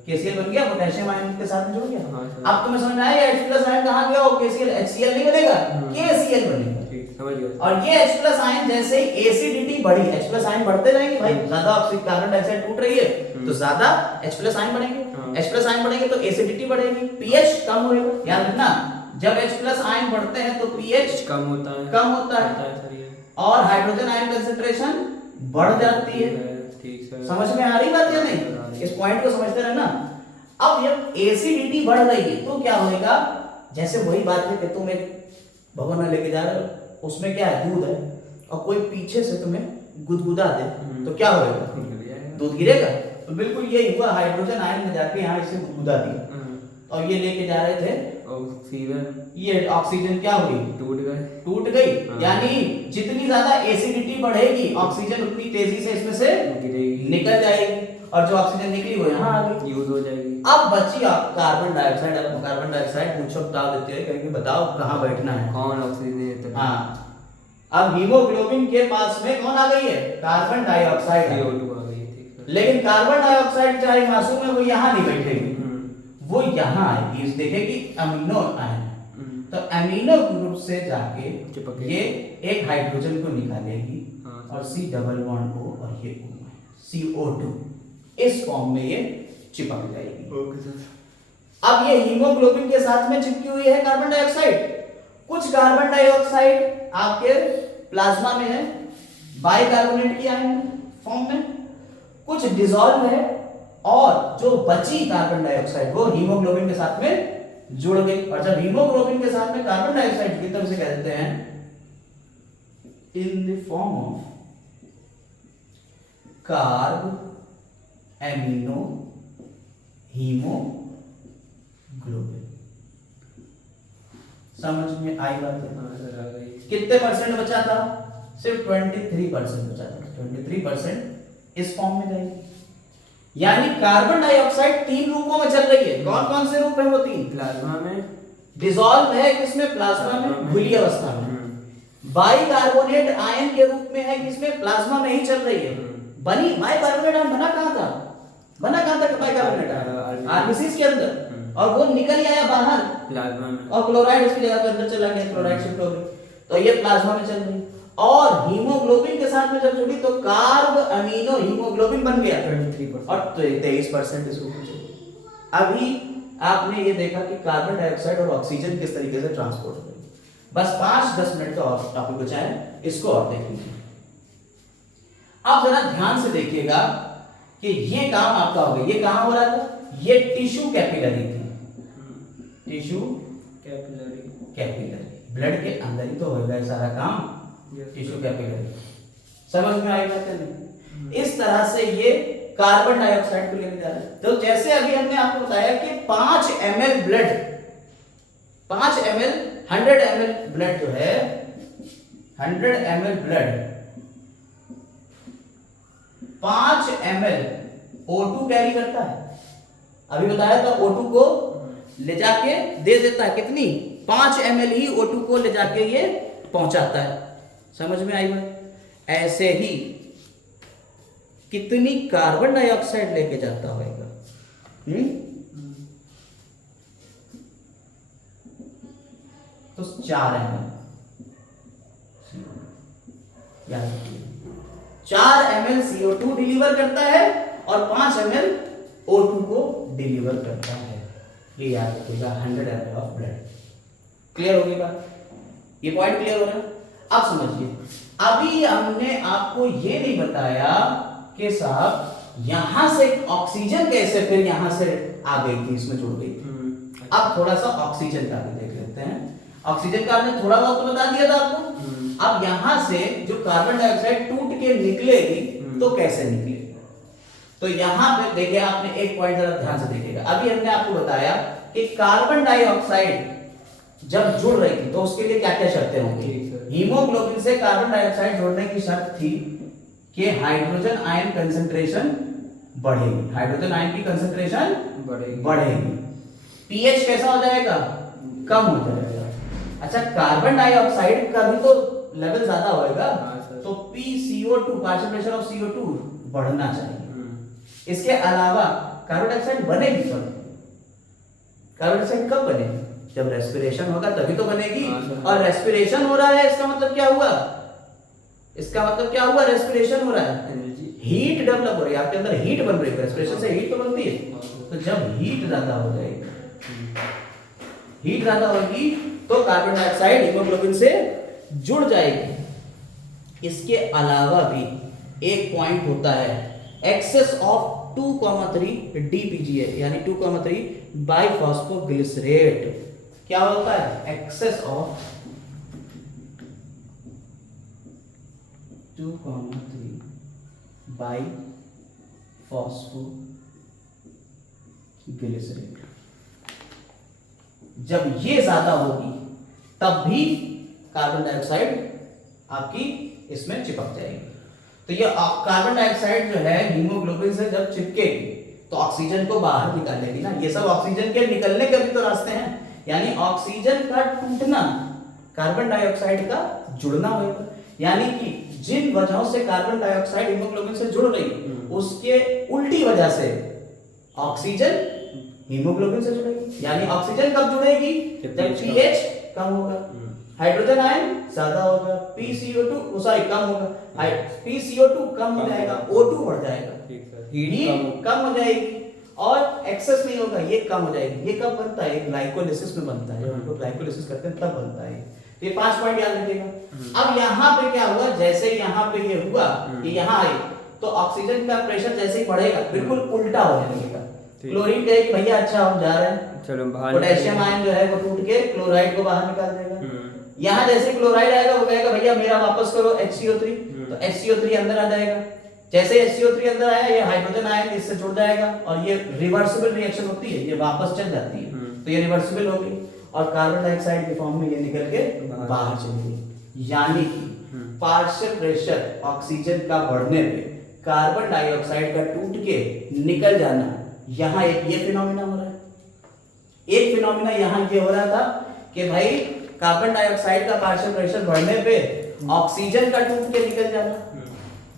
KCl बन गया, पोटेशियम आयन के साथ जुड़ गया। अब तुम्हें समझ में आया H+ आयन कहां गया? और KCl, HCl नहीं बनेगा, KCl बनेगा, ठीक समझ गया। और ये H+ आयन जैसे ही एसिडिटी बढ़ी, H+ आयन बढ़ते जाएंगे भाई, ज्यादा ऑक्सीजन कार्बन डाइऑक्साइड टूट रही है तो ज्यादा H+ आयन बढ़ेंगे, H+ आयन बढ़ेंगे तो एसिडिटी बढ़ेगी, pH कम होएगा। याद रखना, जब H+ आयन बढ़ते हैं तो pH कम होता है और हाइड्रोजन आयन कंसंट्रेशन बढ़ जाती है। ठीक सर, समझ में आ रही बात या नहीं? इस पॉइंट को समझते रहना। अब जब एसिडिटी बढ़ रही है तो क्या होएगा? जैसे वही बात है कि तुम एक भगोना लेके जा रहे हो, उसमें क्या है? दूध है, और कोई पीछे से तुम्हें गुदगुदा दे तो क्या होएगा? दूध गिरेगा। तो बिल्कुल ये हुआ, हाइड्रोजन आयन में जाके यहाँ इसे गुदगुदा दिया और ये लेके जा रहे थे ऑक्सीजन, ये ऑक्सीजन क्या हुई? टूट गई। हाँ। यानी जितनी ज्यादा एसिडिटी बढ़ेगी ऑक्सीजन उतनी तेजी से इसमें से गिरेगी, निकल जाएगी और जो ऑक्सीजन निकली वो यहाँ आ गई, यूज हो जाएगी। अब बची आप कार्बन डाइऑक्साइड। अब कार्बन डाइऑक्साइड पूछो बता देते हैं, कहेंगे बताओ कहाँ बैठना है। कौन ऑक्सीजन? हाँ, अब हीमोग्लोबिन के पास में कौन आ गई है? Carbon dioxide. CO2 आ गई थी। लेकिन कार्बन डाइऑक्साइड चाहे मासूम है वो यहाँ नहीं बैठेगी, वो यहाँ आएगी, इस देखेगी अमीनो आयन। तो अमीनो ग्रुप से जाके चिपके ये एक हाइड्रोजन को निकालेगी हाँ, और C डबल बॉन्ड O और ये O है CO2, इस फॉर्म में ये चिपक जाएगी। Okay sir. अब ये हीमोग्लोबिन के साथ में चिपकी हुई है कार्बन डाइऑक्साइड। कुछ कार्बन डाइऑक्साइड आपके प्लाज्मा में है बाइकार्बोनेट की आयन फॉर्म में, कुछ डिसॉल्व है और जो बची कार्बन डाइऑक्साइड वो हीमोग्लोबिन के साथ में जुड़ गई। और जब हीमोग्लोबिन के साथ में कार्बन डाइऑक्साइड की तरफ से कह देते हैं in the form of carb amino haemoglobin. समझ में आई बात है? हाँ सर, आ गई। कितने परसेंट बचा था? सिर्फ 23% बचा था। 23% इस फॉर्म में जाएगी। यानी कार्बन डाइऑक्साइड 3 रूपों में चल रही है। कौन कौन से रूप है वो 3? प्लाज्मा में डिसॉल्व है किसमें? प्लाज्मा में, घुली अवस्था में। बाइकार्बोनेट आयन के रूप में है किसमें? प्लाज्मा में ही चल रही है। बनी बाइकार्बोनेट आयन बना कहां था? बाइकार्बोनेट आयन आरबीसीज के अंदर, और वो निकल आया बाहर प्लाज्मा में, और क्लोराइड इसकी जगह पे अंदर चला गया, क्लोराइड शिफ्ट हो गई। तो ये प्लाज्मा में चल रही। और हीमोग्लोबिन के साथ में जब जुड़ी तो कार्ब अमीनो हीमोग्लोबिन बन गया 23%। और 23% इसको बचा। अभी आपने ये देखा कि कार्बन डाइऑक्साइड और ऑक्सीजन किस तरीके से ट्रांसपोर्ट हो गई। बस 5-10 मिनट का और टॉपिक बचा है, इसको और देख लीजिए। आप जरा ध्यान से देखिएगा कि ये काम आपका हो गया। ये कहां हो रहा था? ये टिश्यू कैपिलरी थी। टिश्यू कैपिलरी ब्लड के अंदर ही तो होगा सारा काम। टिश्यू कैपिलरी समझ में आई बात है नहीं? इस तरह से ये कार्बन डाइऑक्साइड को लेकर जा रहा है। तो जैसे अभी हमने आपको बताया कि 5 ml blood, 5 ml 100 ml blood जो है 100 ml blood 5 ml O2 carry करता है। अभी बताया था O2 को ले जाके दे देता है कितनी? 5 ml ही O2 को ले जाके ये पहुंचाता है। समझ में आई बात? ऐसे ही कितनी कार्बन डाइऑक्साइड लेके जाता होगा? तो 4 ml, याद रखिए 4 ml CO2 डिलीवर करता है और 5 ml O2 को डिलीवर करता है। ये याद रखिएगा 100 ml ऑफ ब्लड। क्लियर होगी बात? ये पॉइंट क्लियर हो रहा है? अब समझिए, अभी हमने आपको ये नहीं बताया कि साहब यहां से ऑक्सीजन कैसे फिर यहां से आ गई थी, इसमें जुड़ गई थी। अब थोड़ा सा ऑक्सीजन का भी देख लेते हैं। ऑक्सीजन का हमने थोड़ा बहुत तो बता दिया था आपको। अब यहां से जो कार्बन डाइऑक्साइड टूट के निकलेगी तो कैसे निकलेगी? तो यहां पे देखिए, आपने एक पॉइंट जरा ध्यान से देखिएगा। अभी हमने आपको बताया कि कार्बन डाइऑक्साइड जब जुड़ रही थी तो उसके लिए क्या क्या शर्तें होंगी? हीमोग्लोबिन से कार्बन डाइऑक्साइड जोड़ने की शर्त थी कि हाइड्रोजन आयन कंसंट्रेशन बढ़ेगी। हाइड्रोजन आयन की कंसंट्रेशन बढ़ेगी। पीएच कैसा हो जाएगा? कम हो जाएगा। अच्छा, कार्बन डाइऑक्साइड का भी तो लेवल ज्यादा होएगा, तो PCO2 partial pressure of CO2 बढ़ना चाहिए। इसके अलावा कार्बन डाइऑक्साइड बनेगी कब? कार्बन डाइऑक्साइड कब बनेगी? जब रेस्पिरेशन होगा तभी तो बनेगी। और रेस्पिरेशन हो रहा है, इसका मतलब क्या हुआ? इसका मतलब क्या हुआ? रेस्पिरेशन हो रहा है, हीट डेवलप हो रही है आपके अंदर, हीट बन रही है। रेस्पिरेशन से हीट तो बनती है। तो जब हीट ज्यादा हो जाएगी, हीट ज्यादा होगी तो कार्बन डाइऑक्साइड हीमोग्लोबिन से जुड़ जाएगी। इसके अलावा भी एक पॉइंट होता है, एक्सेस ऑफ 2,3 DPGA यानी 2,3 बाइफॉस्फोग्लिसरेट। क्या होता है? Excess of 2,3 biphosphoglycerine. जब ये ज्यादा होगी तब भी कार्बन डाइऑक्साइड आपकी इसमें चिपक जाएगी। तो ये कार्बन डाइऑक्साइड जो है हीमोग्लोबिन से जब चिपकेगी तो ऑक्सीजन को बाहर निकालेगी ना। ये सब ऑक्सीजन के निकलने के भी तो रास्ते हैं, यानी ऑक्सीजन का टूटना कार्बन डाइऑक्साइड का जुड़ना होगा। यानी कि जिन वजहों से कार्बन डाइऑक्साइड हीमोग्लोबिन से जुड़ रही उसके उल्टी वजह से ऑक्सीजन हीमोग्लोबिन से जुड़ेगी। यानी ऑक्सीजन कब जुड़ेगी? जब पीएच कम होगा, हाइड्रोजन आयन ज्यादा होगा, PCO2 सॉरी कम होगा, PCO2 कम हो जाएगा, O2 बढ़ जाएगा, हीट कम हो जाएगी और एक्सेस नहीं होगा, ये कम हो जाएगी। ये कब बनता है? ग्लाइकोलिसिस में बनता है। जब हम लोग ग्लाइकोलिसिस करते हैं तब बनता है। ये 5 पॉइंट याद रखिएगा। अब यहाँ पे क्या हुआ? जैसे यहाँ पे ये हुआ कि यहाँ आई तो ऑक्सीजन का प्रेशर जैसे ही बढ़ेगा बिल्कुल उल्टा होने लगेगा। क्लोरीन कहेगी भैया अच्छा हम जा रहे हैं, चलो बाहर, पोटेशियम आयन जो है वो टूट के क्लोराइड को बाहर निकाल देगा। यहाँ जैसे क्लोराइड आएगा वो कहेगा भैया मेरा वापस करो HCO3, तो HCO3 अंदर आ जाएगा। जैसे HCO3 अंदर आया ये हाइड्रोजन आयन इससे जुड़ जाएगा और ये रिवर्सिबल रिएक्शन होती है, ये वापस चल जाती है, तो ये रिवर्सिबल होगी और कार्बन डाइऑक्साइड के फॉर्म में ये निकल के बाहर चली गई। यानी कि पार्शियल प्रेशर ऑक्सीजन का बढ़ने पे कार्बन डाइऑक्साइड का टूट के निकल जाना, यहाँ एक ये फिनोमिना हो रहा है। एक फिनोमिना यहाँ ये हो रहा था कि भाई कार्बन डाइऑक्साइड का पार्शियल प्रेशर बढ़ने पे ऑक्सीजन का टूट के निकल जाना,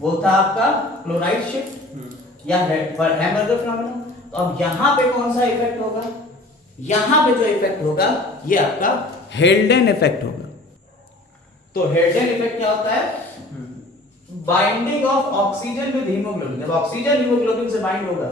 वो था आपका क्लोराइड शिफ्ट या हैमबर्गर फिनोमिना। तो अब यहाँ पे कौन सा इफेक्ट होगा? यहाँ पे जो इफेक्ट होगा ये आपका हेल्डेन इफेक्ट होगा। तो हेल्डेन इफेक्ट क्या होता है? Binding of oxygen with haemoglobin. जब ऑक्सीजन हीमोग्लोबिन से बाइंड होगा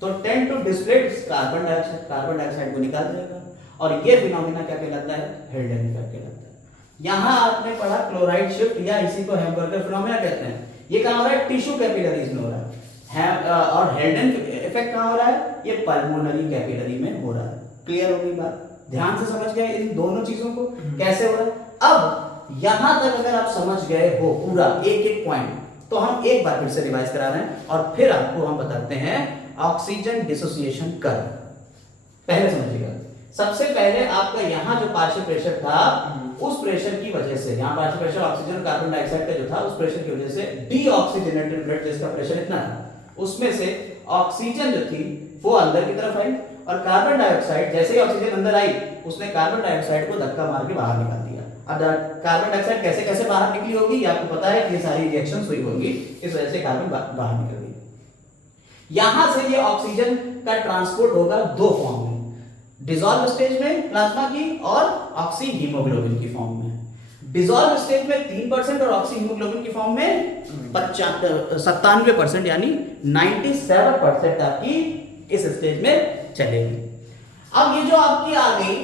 तो tend to displace carbon dioxide, carbon dioxide को निकाल देगा और ये फिनोमिना क्या कहलाता है? हेल्डेन इफेक्ट कहलाता है। यहाँ आपने पढ़ा क्लोराइड शिफ्ट या इसी को हैमबर्गर फिनोमिना कहते हैं। ये कहाँ हो रहा है? टिश्यू कैपिलरीज में हो रहा है। और हेल्डेन इफेक्ट कहाँ हो रहा है? ये पल्मोनरी कैपिलरी में हो रहा है। क्लियर हो गई बात? ध्यान से समझ गए इन दोनों चीजों को कैसे हो रहा है। अब यहां तक अगर आप समझ गए हो पूरा एक एक पॉइंट, तो हम एक बार फिर से रिवाइज करा रहे हैं और फिर आपको हम बताते हैं ऑक्सीजन डिसोसिएशन कर्व। पहले समझिएगा, सबसे पहले आपका यहाँ जो पार्शियल प्रेशर था उस प्रेशर की वजह से, यहाँ पार्शियल प्रेशर ऑक्सीजन और कार्बन डाइऑक्साइड का जो था उस प्रेशर की वजह से डीऑक्सीजनेटेड ब्लड जिसका प्रेशर इतना था उसमें से ऑक्सीजन जो थी वो अंदर की तरफ आई और कार्बन डाइऑक्साइड जैसे ही ऑक्सीजन अंदर आई उसने कार्बन डाइऑक्साइड को धक्का मार के बाहर निकाल दिया। अब कार्बन डाइऑक्साइड कैसे कैसे बाहर निकली होगी ये आपको पता है कि ये सारी रिएक्शंस हुई होंगी, इस वजह से कार्बन बाहर निकल गई। यहां से ये ऑक्सीजन का ट्रांसपोर्ट होगा दो फॉर्म में, डिसॉल्व स्टेज में प्लाज्मा की और ऑक्सी हीमोग्लोबिन की फॉर्म में। डिसॉल्व स्टेज में 3% और ऑक्सी हीमोग्लोबिन की फॉर्म में 97% यानी 97% आपकी इस स्टेज में चलेगी। अब ये जो आपकी आ गई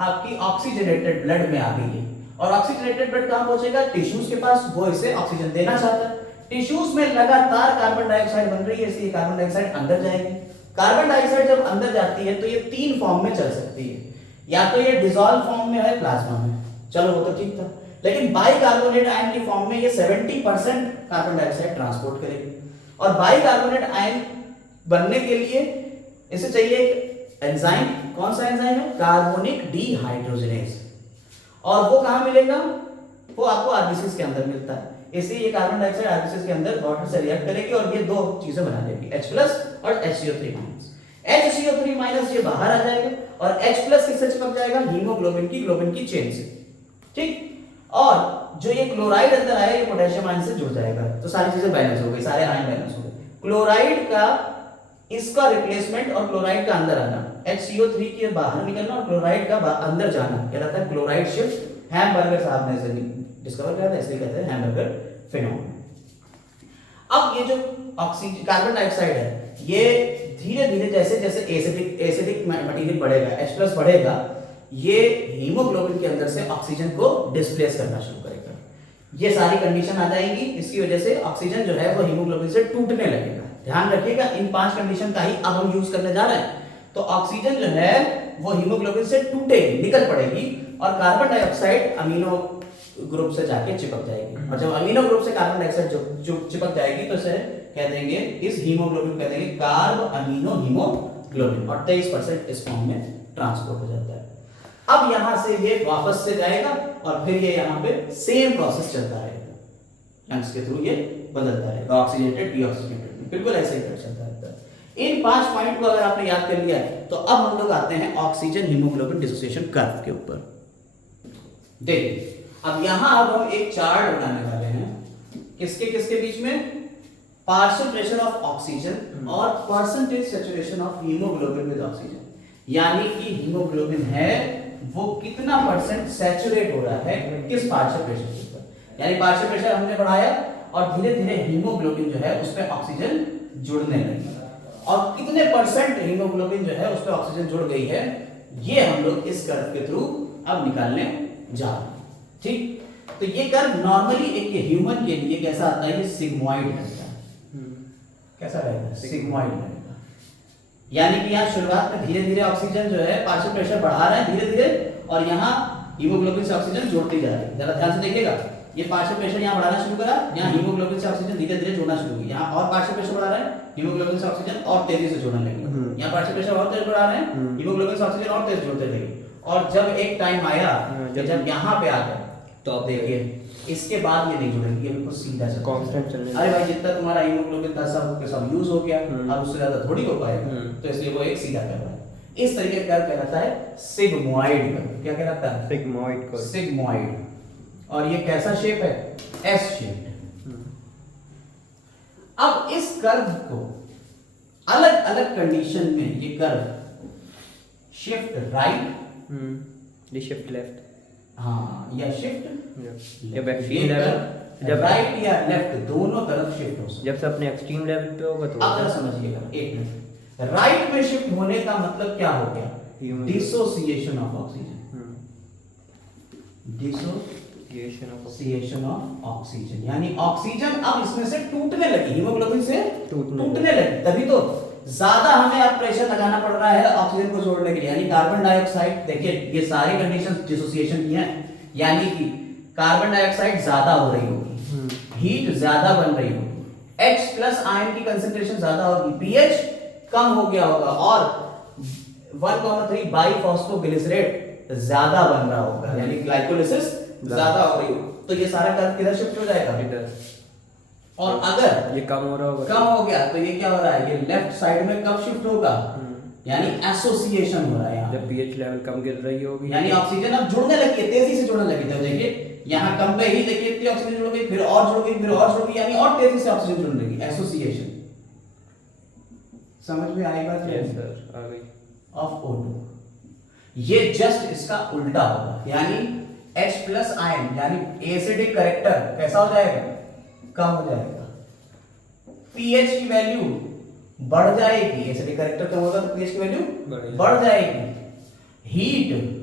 आपकी ऑक्सीजनेटेड ब्लड में आ गई है और ऑक्सीजनेटेड ब्लड कहां पहुंचेगा? टिश्यूज के पास, वो इसे ऑक्सीजन देना चाहता है। टिश्यूज में लगातार कार्बन डाइऑक्साइड बन रही है इसलिए कार्बन डाइऑक्साइड अंदर जाएगी। कार्बन डाइऑक्साइड जब अंदर जाती है तो ये 3 फॉर्म में चल सकती है, या तो ये डिसॉल्व फॉर्म में है प्लाज्मा में, चलो वो तो ठीक था, लेकिन बाइकार्बोनेट आयन की फॉर्म में ये 70% कार्बन डाइऑक्साइड ट्रांसपोर्ट करेगी। और बाइकार्बोनेट आयन बनने के लिए इसे चाहिए एंजाइम, कौन सा एंजाइम है? Carbonic dehydrogenase. और वो कहां मिलेगा? वो आपको आरबीसीज के अंदर मिलता है, इसलिए ये कार्बन डाइऑक्साइड आरबीसीज के अंदर वाटर से रिएक्ट करेगी और ये दो चीजें बना देगी, H+ और HCO3-। HCO3- ये बाहर आ जाएगा और H+ किससे चिपक जाएगा? हीमोग्लोबिन की चेन से, ठीक। और जो ये क्लोराइड अंदर आया ये पोटेशियम आयन से जुड़ जाएगा, तो सारी चीजें बैलेंस हो गई, सारे आयन बैलेंस हो गए। क्लोराइड का इसका रिप्लेसमेंट और क्लोराइड का अंदर आना, HCO3 के बाहर निकलना और क्लोराइड का अंदर जाना कहलाता है क्लोराइड शिफ्ट। हैमबर्गर साहब ने इसे डिस्कवर किया था, इसलिए कहते हैं हैमबर्गर फिनोमेनन। अब ये जो ऑक्सीजन कार्बन डाइऑक्साइड है ये धीरे धीरे जैसे जैसे एसिडिक मटेरियल बढ़ेगा, H+ बढ़ेगा, ये हीमोग्लोबिन के अंदर से ऑक्सीजन को डिस्प्लेस करना शुरू करेगा। ये सारी कंडीशन आ जाएंगी, इसकी वजह से ऑक्सीजन जो है वो हीमोग्लोबिन से टूटने लगेगा। ध्यान रखिएगा इन 5 कंडीशन का ही अब हम यूज करने जा रहे हैं। तो ऑक्सीजन जो है वो हीमोग्लोबिन से टूटेगी, निकल पड़ेगी और कार्बन डाइऑक्साइड अमीनो ग्रुप से जाके चिपक जाएगी, और जब अमीनो ग्रुप से कार्बन डाइऑक्साइड जो चिपक जाएगी तो इसे कह देंगे, इस हीमोग्लोबिन कह देंगे कार्ब अमीनो हीमोग्लोबिन, और 23% इस फॉर्म में ट्रांसपोर्ट हो जाता है। अब यहां से ये वापस से जाएगा और फिर ये यहाँ पे सेम प्रोसेस चलता रहेगा, लंग्स के थ्रू ये बदलता रहेगा, ऑक्सीजनेटेड डीऑक्सीजनेटेड, बिल्कुल ऐसे ही चलता रहता है। इन 5 पॉइंट को अगर आपने याद कर लिया है तो अब हम लोग आते हैं ऑक्सीजन हीमोग्लोबिन डिसोसिएशन कर्व के ऊपर। देखिए अब यहां अब हम एक चार्ट बनाने वाले हैं, किसके किसके बीच में, पार्शियल प्रेशर ऑफ ऑक्सीजन और percentage saturation of haemoglobin with oxygen, यानी कि हीमोग्लोबिन है वो कितना परसेंट सैचुरेट हो रहा है किस पार्शियल प्रेशर के ऊपर, यानी पार्शियल प्रेशर हमने बढ़ाया और धीरे धीरे हीमोग्लोबिन जो है उसमें ऑक्सीजन जुड़ने लगी, और कितने परसेंट हीमोग्लोबिन जो है उसमें ऑक्सीजन जुड़ गई है, ये हम लोग इस कर्व के थ्रू अब निकालने जा रहे हैं। ठीक, तो ये कर्व नॉर्मली एक ह्यूमन के लिए कैसा आता है, ये सिग्मोइड रहता है। कैसा रहेगा, सिग्मोइड रहेगा, यानी कि यहाँ शुरुआत में धीरे धीरे ऑक्सीजन जो है पार्शियल प्रेशर बढ़ा रहा है धीरे धीरे, और यहाँ हीमोग्लोबिन से ऑक्सीजन जोड़ती जा रही है। जरा ध्यान से देखिएगा, ये पार्शियल प्रेशर यहाँ बढ़ाना शुरू करा, यहाँ हीमोग्लोबिन से ऑक्सीजन धीरे धीरे जोड़ना शुरू किया, यहाँ और पार्शियल प्रेशर बढ़ा रहा है, हीमोग्लोबिन से ऑक्सीजन और तेजी से जोड़ने लगी, यहाँ पार्शियल प्रेशर और तेज बढ़ा रहे हैं, हीमोग्लोबिन से ऑक्सीजन और तेज जोड़ते लगे, और जब एक टाइम आया जब यहाँ पे आ गया तो अब देखिए इसके बाद ये नहीं जुड़ेगी, ये बिल्कुल सीधा चलता कांस्टेंट चलने। अरे भाई जितना तुम्हारा हीमोग्लोबिन था सब के सब यूज हो गया, अब उससे ज्यादा थोड़ी हो पाएगा, तो इसलिए वो एक सीधा कर रहा है। इस तरीके का कर्व कहलाता है सिग्मोइड कर्व। क्या कहलाता है, सिग्मोइड कर्व। सिग्मोइड, और ये कैसा शेप है, एस शेप। अब इस कर्व को अलग अलग कंडीशन में ये कर्व शिफ्ट राइट, ये शिफ्ट लेफ्ट, हाँ, या शिफ्ट जब एक्सट्रीम लेवल, जब राइट या लेफ्ट दोनों तरफ शिफ्ट हो सकता है। जब से अपने एक्सट्रीम लेवल पे होगा तो आप जरा समझिएगा एक मिनट, राइट में शिफ्ट होने का मतलब क्या हो गया, dissociation of oxygen, dissociation of oxygen, यानी ऑक्सीजन अब इसमें से टूटने लगी, हीमोग्लोबिन से टूटने लगी, तभी तो ज्यादा हमें अब प्रेशर लगाना पड़ रहा है ऑक्सीजन को जोड़ने के लिए, यानी कार्बन डाइऑक्साइड, देखिए ये सारी कंडीशंस डिसोसिएशन की हैं, यानी कि कार्बन डाइऑक्साइड ज्यादा हो रही होगी, हीट ज्यादा बन रही होगी, H प्लस आयन की कंसंट्रेशन ज्यादा होगी, pH कम हो गया होगा, और 1,3 बाइफॉस्फोग्लिसरेट ज्यादा बन रहा होगा, यानी ग्लाइकोलिसिस ज्यादा हो रही हो, तो ये सारा कर्व किधर शिफ्ट हो जाएगा, इधर। और अगर ये कम हो रहा होगा, कम हो गया तो ये क्या हो रहा है, ये लेफ्ट साइड में कब शिफ्ट होगा, यानी एसोसिएशन हो रहा है यहाँ, जब pH लेवल कम गिर रही होगी, यानी ऑक्सीजन अब जुड़ने लगी है, तेजी से जुड़ने लगी है। देखिए यहाँ कम में ही देखिए इतनी ऑक्सीजन जुड़ गई, फिर और जुड़ गई, फिर और जुड़ गई, यानी और तेजी से ऑक्सीजन जुड़ने लगी, एसोसिएशन। समझ में आई बात? यस सर, आ गई। ऑफ O2, ये जस्ट इसका उल्टा होगा, यानी H प्लस आयन यानी एसिडिक कैरेक्टर कैसा हो जाएगा, कम हो जाएगा, pH की वैल्यू बढ़ जाएगी, एसिडिक कैरेक्टर कम होगा तो pH की वैल्यू बढ़ जाएगी, हीट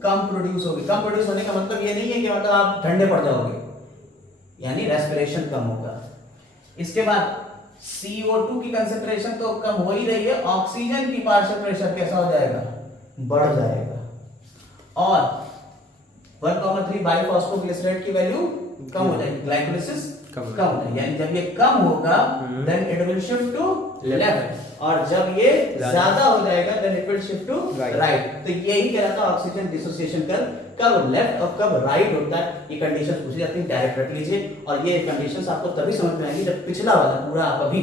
कम प्रोड्यूस होगी। कम प्रोड्यूस होने का मतलब ये नहीं है कि मतलब आप ठंडे पड़ जाओगे, यानी रेस्पिरेशन कम होगा। इसके बाद CO2 की कंसेंट्रेशन तो कम हो ही रही है, ऑक्सीजन की पार्शियल प्रेशर कैसा हो जाएगा, बढ़ जाएगा, और 1,3 बाइफॉस्फोग्लिसरेट की वैल्यू कम हो जाएगी, ग्लाइकोलिसिस कम हो जाएगी, यानी जब ये कम होगा then it will shift to left, और जब ये ज्यादा हो जाएगा then it will shift to right. तो यही कहलाता है ऑक्सीजन डिसोसिएशन कर्व, कब लेफ्ट और कब राइट होता है, ये कंडीशन पूछी जाती है, डायरेक्ट रख लीजिए, और ये कंडीशंस आपको तभी समझ में आएंगी जब पिछला वाला पूरा आप अभी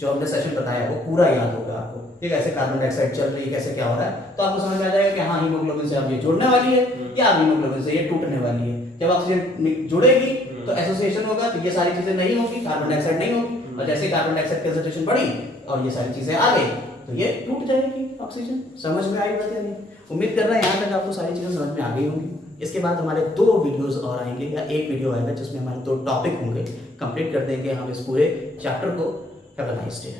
जो हमने सेशन बताया वो पूरा याद होगा आपको, ठीक है, ऐसे कार्बन डाइऑक्साइड चल रही है, कैसे क्या हो रहा है, तो आपको समझ में आ जाएगा कि हाँ हीमोग्लोबिन से अब ये जुड़ने वाली है या हीमोग्लोबिन से ये टूटने वाली है। जब ऑक्सीजन जुड़ेगी तो एसोसिएशन होगा, तो ये सारी चीजें नहीं होगी, कार्बन डाइऑक्साइड नहीं होगी, और जैसे कार्बन डाइऑक्साइड की कंसंट्रेशन बढ़ी और ये सारी चीजें आ गई तो ये टूट जाएगी ऑक्सीजन। समझ में आई बात या नहीं? उम्मीद कर रहे हैं यहाँ तक आपको सारी चीजें समझ में आ गई होंगी। इसके बाद हमारे 2 वीडियोस और आएंगे, या एक वीडियो आएगा जिसमें हमारे 2 टॉपिक होंगे, कंप्लीट कर देंगे हम इस पूरे चैप्टर को। Have a nice day.